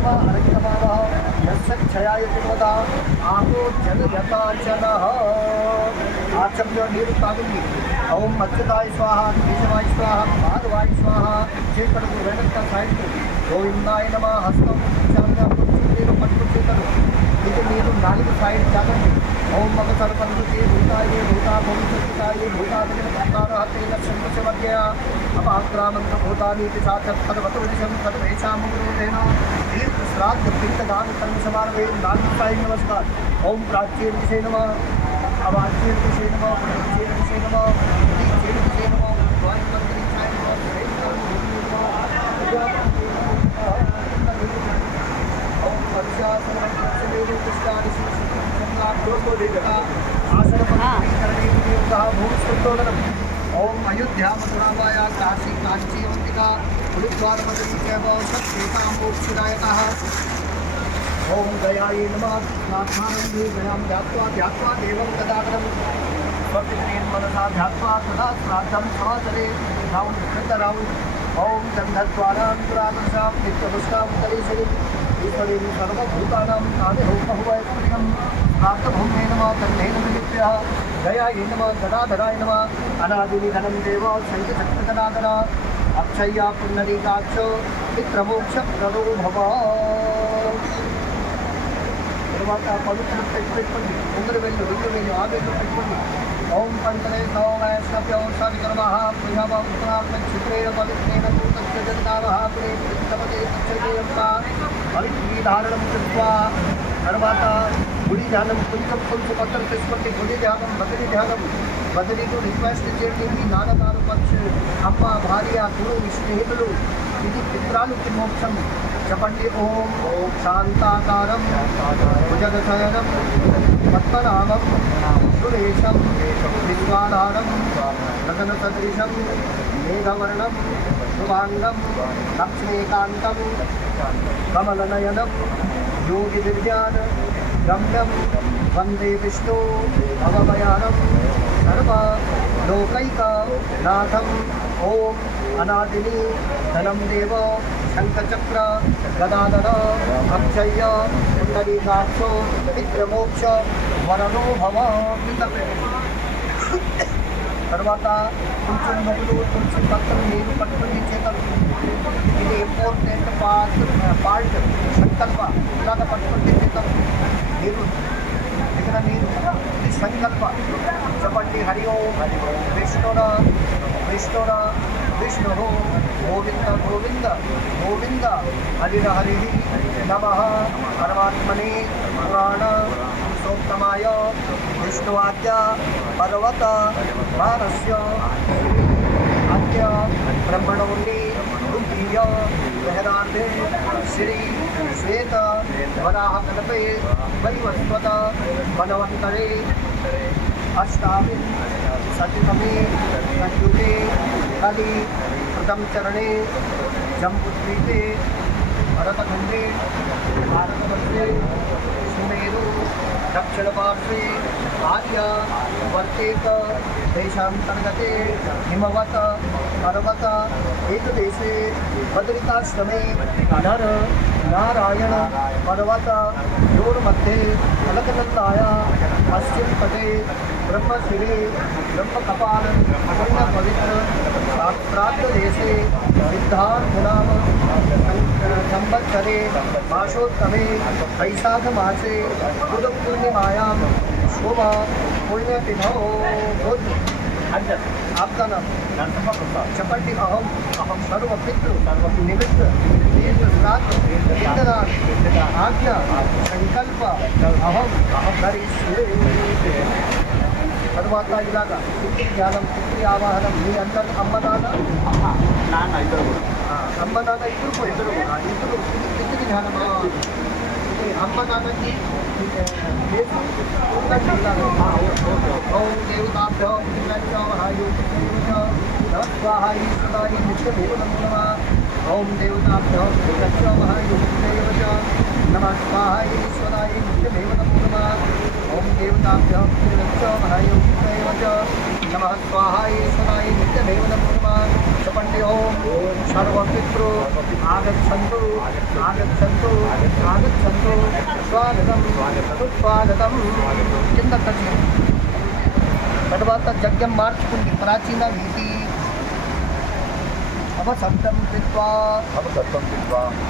तस्मा अर्घ्यमानः यस्य क्षयाय पिबता आहो जलयताचलः आचम्य नीरु तागुंदी ओम मत्स्यताय स्वाहा केशवाय स्वाहा माधवाय स्वाहा చేపడుకు వెనక సైడ్ గోవిందాయ నమః హస్తం చాంగా పుచ్చుతీరు పట్టుచేతను ఇది మీరు నాలుగు సైడ్ చాలండి ఓం మగ సర్పంచుకి భూతాయే భూతా భవిష్యత్తుతాయే భూతాదిన కర్తారహతేన శంభుశమధ్య అపాక్రామంత భూతానీతి సాక్షాత్ పదవతు విషం తద్వేషాముగ్రోధేన తీర్థ శ్రాద్ధ పిండదాన కర్మ సమారవే నాలుగు సైడ్ నమస్కార్ ఓం ప్రాచ్యేన విషయ నమః అవాచ్యేన విషయ నమః ప్రాచ్యేన విషయ నమః దీక్షేన విషయ నమః ద్వాయ మంత్రిచాయ నమః ओम अयोध्या मथुरावाया काशी कांची अवंतिका गुरुद्वारमोक्षदायकः ओम दयाये नमः नाथानंदे गयां ध्यात्वा ध्यात्वा देवं तदागरं स्वपित्रेण मनसा ध्यात्वा सदा श्राद्धं समाचरे रावण कृतरावण ओम गन्धद्वारान्तरादर्शां नित्यपुष्टां तरीशरीं ईश्वरेण सर्वभूतानां आदिरूपहुवैपुण्यं प्राप्तभूमे नमः कन्नेन विलिप्यः दयाये नमः गदाधराय नमः अनादिनिधनं देव शङ्खचक्रगदाधर अक्षय्या पुण्डरीकाक्ष मित्रमोक्षप्रदो भव తర్వాత పవిత్ర పెట్టుకోండి ముందర వెళ్ళు రెండు వెళ్ళు ఆవేశం పెట్టుకోండి ఓం పంచనే సోమేశ్వభ్యో సవికర్మః పుణ్యమోక్షేణ పవిత్రేణ తూతక్షజనామః పురేతమతే తక్షజయంత పవిత్రీధారణం కృత్వా తర్వాత గుడి ధ్యానం కొంచెం పక్కన తీసుకోండి గుడి ధ్యానం బదిలీకు రిక్వెస్ట్ చేయండి మీ నాన్నగారు పక్ష అమ్మ భార్య గురువు స్నేహితులు ఇది పిత్రాలుకి మోక్షం చెప్పండి ఓం శాంతాకారం భుజగశయనం పద్మనాభం సురేశం విశ్వాధారం గగనసదృశం మేఘవర్ణం శుభాంగం లక్ష్మీకాంతం కమలనయనం योगिविज्ञान गम्यं वंदे विष्णु भवभयानं सर्वलोकैकनाथं ओम अनादिनी धनं देव शंखचक्र गदाधर अक्षय्य पुण्डरीकाक्षो मित्रमोक्ष वरनो भव తర్వాత కొంచెం నవ్వులు కొంచెం పక్కన నీరు పట్టుకుని చేతలు ఇది ఇంపార్టెంట్ పార్ట్ సంకల్ప ఇలాగ పట్టుకుంటే చేతలు నీరు ఇక్కడ నీరు ఇది సంకల్ప చెప్పండి హరి ఓం విష్ణుర విష్ణుర విష్ణు గోవింద గోవింద గోవింద హరిర హరి నమః పరమాత్మనే పురాణ పురుషోత్తమాయ విష్ణువాద్య పర్వత భారస్య आद्य ब्रह्मणोन्नी रुद्रीय बहरान्धे श्री श्वेत वराह कल्पे वैवस्वत वनवन्तरे अष्टाविं सतितमे कलियुगे कलि प्रथम चरणे जम्बुद्वीपे भरतखण्डे भारतवर्षे सुमेरु दक्षिणपार्श्वे आर्य वर्तेत देशान्तर्गते हिमवत पर्वत एकदेशे बदरिकाश्रमे नर नारायण पर्वत योर्मध्ये अलकनन्दाया पश्चिमपटे ब्रह्मशिरे ब्रह्मकपाल पुण्यपवित्र शास्त्रार्थदेशे सिद्धार्थनाम संवत्सरे मासोत्तमे वैशाखमासे बुधपूर्णिमायां शुभ पुण्यतिथौ बुध आपका नाम चपटी अहम सर्वपितृ निमित्त तीर्थ श्राद्ध पिंडदान आज्ञा संकल्प अहम करिष्ये తర్వాత ఇలాగా పితృ జ్ఞానం పితృ ఆవాహనం మీ అందరు అమ్మనాన్న అమ్మనాన్న ఇద్దరు పితృ జ్ఞానం అమ్మ నాన్నకి ఓం దేవతాభ్యో स्वाहाय सदाय नित्यमेव नमः ओम देवताभ्यो नमः स्वाहाय नित्यमेव नमः ఓం దేవతాభ్యో నమః స్వాహాయ సదాయ నిత్యదేవ నమః చెప్పండి. ఓం సర్వపితృ ఆగచ్చంతు ఆగచ్చంతు ఆగచ్చంతు స్వాగతం సుస్వాగతం. కింద కట్టు. తర్వాత జగ్యం మార్చుకుంది ప్రాచీన రీతి. అవసప్తం కృత్వా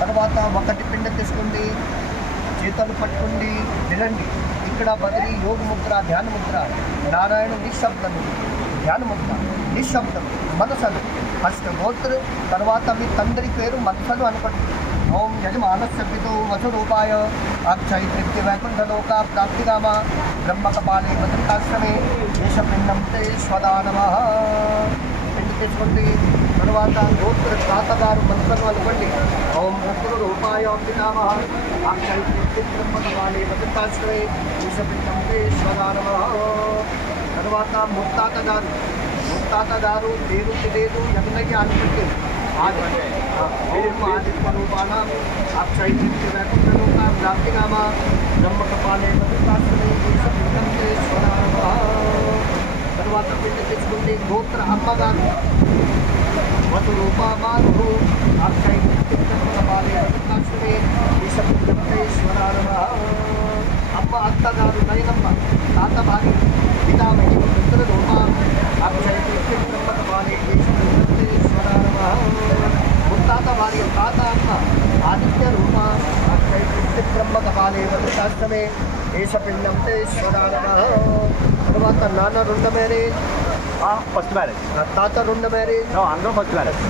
తర్వాత ఒకటి పిండ తీసుకుంది, చేతులు పట్టుకుంది, వినండి. ఇక్కడ బదిలీ యోగ ముద్ర, ధ్యాన ముద్ర, నారాయణ నిశ్శబ్దం, ధ్యాన ముద్ర నిశ్శబ్దం, మనసలు అష్టగోత్ర. తర్వాత మీ తండ్రి పేరు మనసలు అనుకోండి. ఓం యజమానస్య పితు వసురూపాయ అక్షయ తృప్తి వైకుంఠలోక ప్రాప్తిగామ బ్రహ్మకపాలే భద్రికాశ్రమే దేశపిండం తే స్వదా నమః. పిండి తీసుకోండి. తర్వాత గోత్ర తాతగారు మనసలు అనుకోండి. ఓం వసురూపాయ పితామహ అక్షయ తృప్తి బ్రహ్మకపాలే భద్రికాశ్రమే దేశపిండం తే స్వదా నమః. తర్వాత ముత్తాత గారు పేరు తెలియదు ఎన్నకి అనుకుంటే ఆదిత్య రూపాణం అక్షయ వైకుంఠలోక ప్రాప్తిగామ బ్రహ్మకపాలే భద్రికాశ్రమే దేశపిండం తే స్వదా నమః. తర్వాత పిండి తెచ్చుకుంటే గోత్ర అమ్మగారు వసురూపామారు అక్షయ బ్రహ్మకపాలే భద్రికాశ్రమే దేశపిండం తే స్వదా నమః. అమ్మ అత్తగారు నయనమ్మ తాత భార్య పితామహి పుత్రరూప అక్షయ బ్రహ్మకపాలే దేశపిండం తే స్వదా నమః. ముత్తాత భార్య తాత అమ్మ ఆదిత్య రూప అక్షయ బ్రహ్మకపాలే భద్రికాశ్రమే దేశపిండం తే స్వదా నమః. తర్వాత నాన్న రెండో మ్యారేజ్, ఫస్ట్ మ్యారేజ్, తాత రెండో మ్యారేజ్, అందరూ ఫస్ట్ మ్యారేజ్.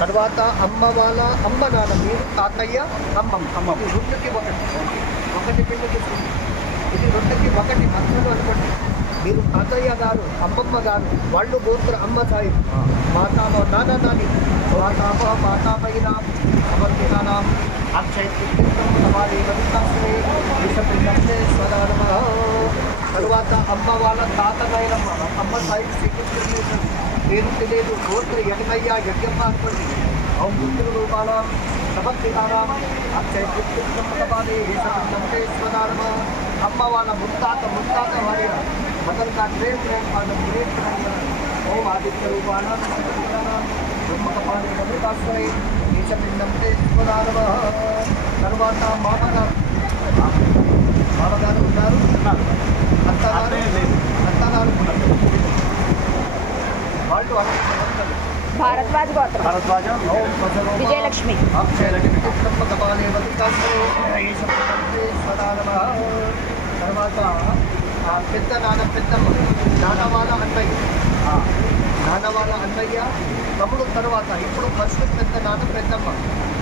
తర్వాత అమ్మ వాళ్ళ అమ్మ నాన్న మీరు తాతయ్య అమ్మమ్మ రెండుకి ఒకటి పిండి తీసుకుంది. ఇది రెండుకి ఒకటి అర్థం అనుకోండి. మీరు తాతయ్య గారు అమ్మమ్మ గారు వాళ్ళు గోత్ర అమ్మ సాయి మాతామో నాన్న నాని మాతామో మాతామహిన సమర్పితానా అక్షయ స్వదా నమః. తరువాత అమ్మ వాళ్ళ తాతగాయలమ్మ అమ్మ సాయి శ్రీకృష్ణ పేరు తెలియదు గోత్ర యజ్ఞయ్య యజ్ఞమ్మ అనుకోండి. ఓం పుత్ర రూపాల సమర్పితానాం అక్షయ స్వదా నమః. అమ్మ వాళ్ళ ముత్తాత వారి మదర్ కా great grandfather great grandmother ఓం ఆదిత్య రూపాల సమర్పితానాం బ్రహ్మకపాలే భద్రికాశ్రమే దేశపిండం తే స్వదా నమః. తర్వాత మామగారు ఉన్నారు, అత్తగారు వాళ్ళు भारद्वाज गोत्र विजयलक्ष्मी బ్రహ్మకపాలే భద్రికాశ్రమే దేశపిండం తే స్వదా నమః. తర్వాత పెద్ద నాన్న పెద్దమ్మ నాన్నవాళ్ళ అన్నయ్య తమ్ముడు. తర్వాత ఇప్పుడు ఫస్ట్ పెద్ద నాన్న పెద్దమ్మ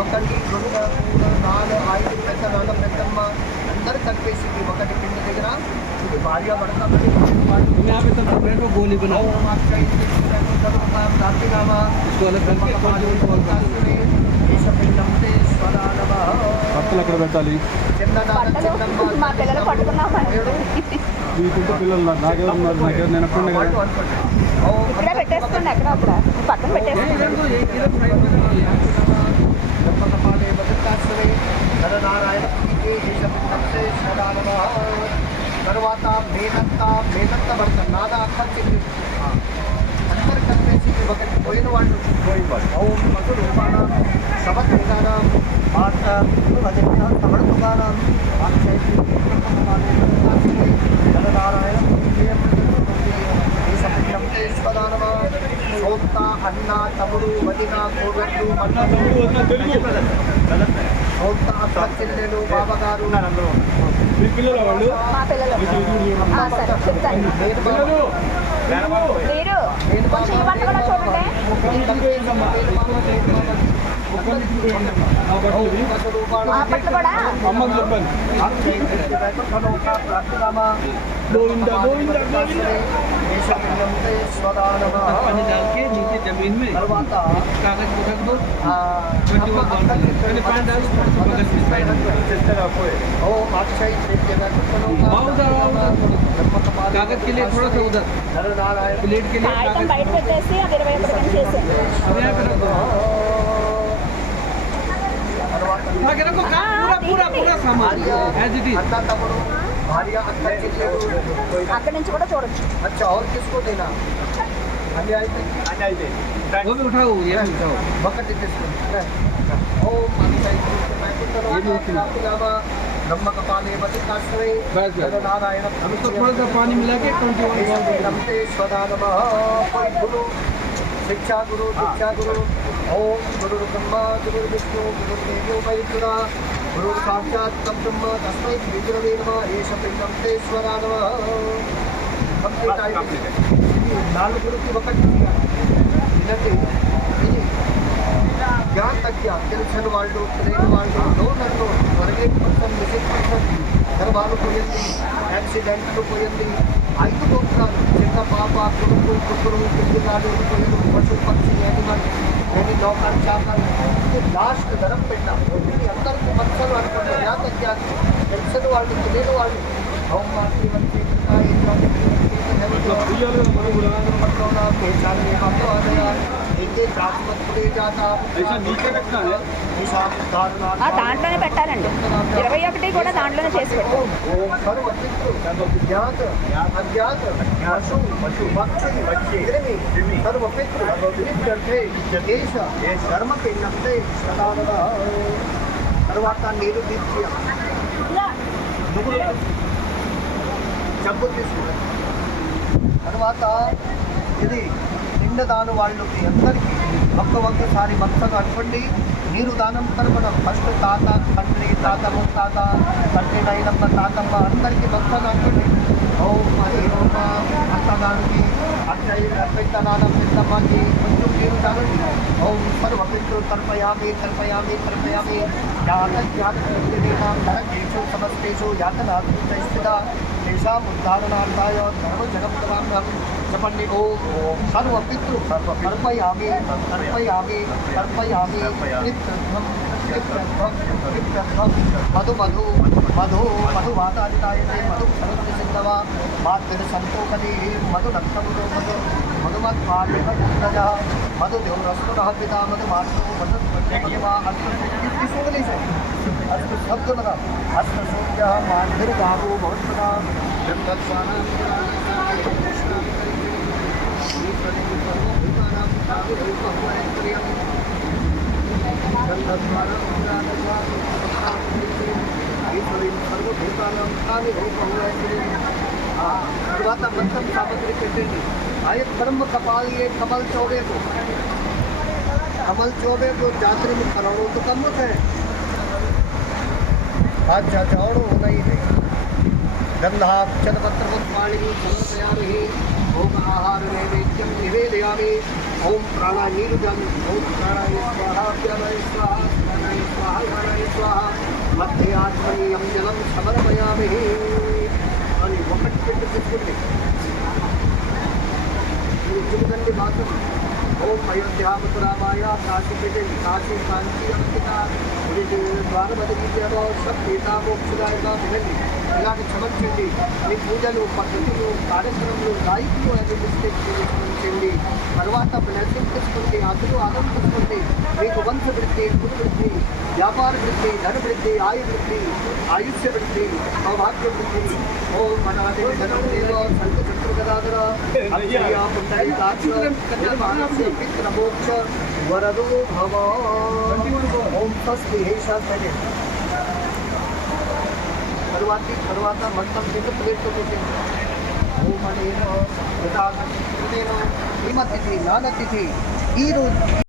1 2 3 4 5 పెద్ద నాన్న పెద్దమ్మ అందరు కలిపేసింది ఒకటి పిండి దగ్గర. ఇది భార్య భర్త దేశపిండం తే స్వదా నమః. ఎక్కడ పెట్టాలి? మా పిల్లలు పట్టుకున్నామండి. పిల్లలు నాకెవరున్నారు? నేను ఎక్కడ ఇప్పుడే పెట్టేసుకోండి, ఎక్కడ అక్కడ పక్కన పెట్టేసుకోండి. బ్రహ్మకపాలే భద్రికాశ్రమే నరనారాయణ దేశపిండం తే స్వదా నమః. తర్వాత మేనత్త భర్త నాద అక్క చెల్లి అందరు కలిపేసి ఒకటి పోయిన వాళ్ళు ఓం మధురూపాణం సమర్పితానాం సమర్పకానాం నరనారాయణ దేశపిండం తే స్వదా నమః. సోత్త అన్న తమ్ముడు వదిన కోడళ్ళు సోత్త అక్క చెల్లెలు బావగారు పిల్లలు వాళ్ళు మా పిల్లలు సరే చెప్తాను. మీరు కొంచెం ఇవ్వండి కూడా చూడండి. పట్లు కూడా అమ్మకి చెప్పండి. దేశపిండం తే స్వదా నమః. जमीन में తర్వాత कागज को रख दो ओम अक्षय कागज के लिए थोड़ा सा उधर प्लेट के लिए కాగితం బయట పెట్టేసి అది 21 చేసేయండి. रखो पूरा पूरा पूरा सामान एज इट इज भार्य अक्का चिल्लेरू అక్కడి నుంచి కూడా చూడొచ్చు. अच्छा और किसको देना अन्य आए वो भी उठाओ, ये भी उठाओ। वक्त किसको ओम ब्रह्म कपाले वटिकाश्रये बस, बस। नारायण तो थोड़ा सा पानी मिला के 21 नमस्ते स्वधा नमः गुरु शिक्षा गुरु दीक्षा गुरु ओम गुरु ब्रह्मा गुरु विष्णु गुरु देवो महेश्वरा गुरु साक्षात् ब्रह्म तस्मै श्री गुरवे नमः एष नमस्ते स्वधा नमः नालू गुरु की वक्त వినండి ఇది జ్ఞాన్ తగ్గ తెలిసిన వాళ్ళు తెలియని వాళ్ళు లోనల్లో త్వరగే పర్సన్ మిస్సింగ్ పర్సన్ ధర్మాలు పోయింది యాక్సిడెంట్లు పోయింది 5 గోత్రాలు చిన్న పాప కొడుకు కుక్కరు పిల్లలు పోయారు పశు పక్షి యానిమల్ ఎన్ని లోకాలు చాపాలు లాస్ట్ ధరం పెట్టాం ఇది అందరికీ మత్సలు అనుకుంటారు జ్ఞాన్ తగ్గ తెలిసిన వాళ్ళు తెలియని వాళ్ళు హోమార్తి వంటి ఇట్లా ఉయ్యాలుగా మనం కూడా पहचानने वाले एक एक रात मत पड़े जाता ऐसा नीचे रखना है। निशान धारणा దాంట్లోనే పెట్టాలండి. 21 కూడా దాంట్లోనే చేసి పెట్టాలి. ओम सर्वपितृ ज्ञात अज्ञात पशु पक्षी कृमि सर्वपितृ देश धर्म के नमते सदानव తర్వాత నీరు తీర్చి నువ్వులు జబ్బు తీసుకుంటారు తర్వాత ఇది నిండదాను వాళ్ళకి అందరికీ ఒక్కసారి భక్తులు అనుకోండి నీరు దానం తరపున ఫస్ట్ తాత తండ్రి తాత ముత్తాత తండ్రి నైనమ్మ తాతమ్మ అందరికీ భక్తులు అనుకోండి ఓం హరి ఓం అత్తదానికి అర్పితనానం పెద్దమ్మకి కొంచెం నీరు తాగండి ఓం సర్వపితృ తర్పయామి తర్పయామి తర్పయామి జ్ఞాతేషు సమస్తేషు యాతనాస్థిత तेषाम् उद्धारणार्थाय धर्मजगं तवाम्यहं చెప్పండి ఓం సర్వపితృ తర్పయామి తర్పయామి తర్పయామి నిత్యం మధు మధు మధు మధు వాతాదితాయతే మధు సరస్వతి సింధవా మాతృ సంతోకది మధు రక్తముతో మధు మధుమత్పాఠ్యజ మధు దేవరస్తునః పితా మధు మాతృ మధు ప్రత్యేకమా అస్తి अस्तु शब्द लगा अस्तु सूर्य माधुर्गावो भवत्सदा తర్వాత మొత్తం సామగ్రి పెట్టండి ఆయన బ్రహ్మ కపాలి कमल चौबे को जात्रा में करोड़ों तो कम होते हैं अच्छा चौड़ो नहीं नहीं गंधाक्षरपत्रपुष्पाणि समर्पयामि ओम आहार नैवेद्यं निवेदयामि ओम प्राणाय नीरुजामि ओम प्राणाय स्वाहा व्यानाय स्वाहा प्राणाय स्वाहा व्यानाय स्वाहा मध्ये आत्मनीयं जलं समर्पयामि అని ఒకటి పెట్టి తీసుకుంటే చూడండి మాత్రం ఓం అయోధ్యా మథురామాయ కాశీ పెట్టండి కాశీ కాంచి అంకిత ద్వారపతి విద్యలో సీతా మోక్షదాయగా వినండి ఇలాంటి సమర్చండి మీ పూజలు పద్ధతులు కార్యక్రమాలు గాయకులు అనే మిస్టేక్ చేయండి తర్వాత బ్లెస్సింగ్ తీసుకోండి అదులు ఆదం తీసుకోండి మీకు వంశ వృద్ధి వృద్ధి వ్యాపార వృద్ధి ధన వృద్ధి ఆయు వృద్ధి ఆయుష్య వృద్ధి సౌభాగ్య వృద్ధి ఓం మనాదేవి ధనం దేవ సంత చక్ర గదాధర పిత్రమోక్ష వరదో భవ ఓం తస్మి హే శాస్త్రే తర్వాత మొత్తం కింద ప్లేట్తో పెట్టండి ఓం అనేనో యథా హిమతిథి నానతిథి ఈ రోజు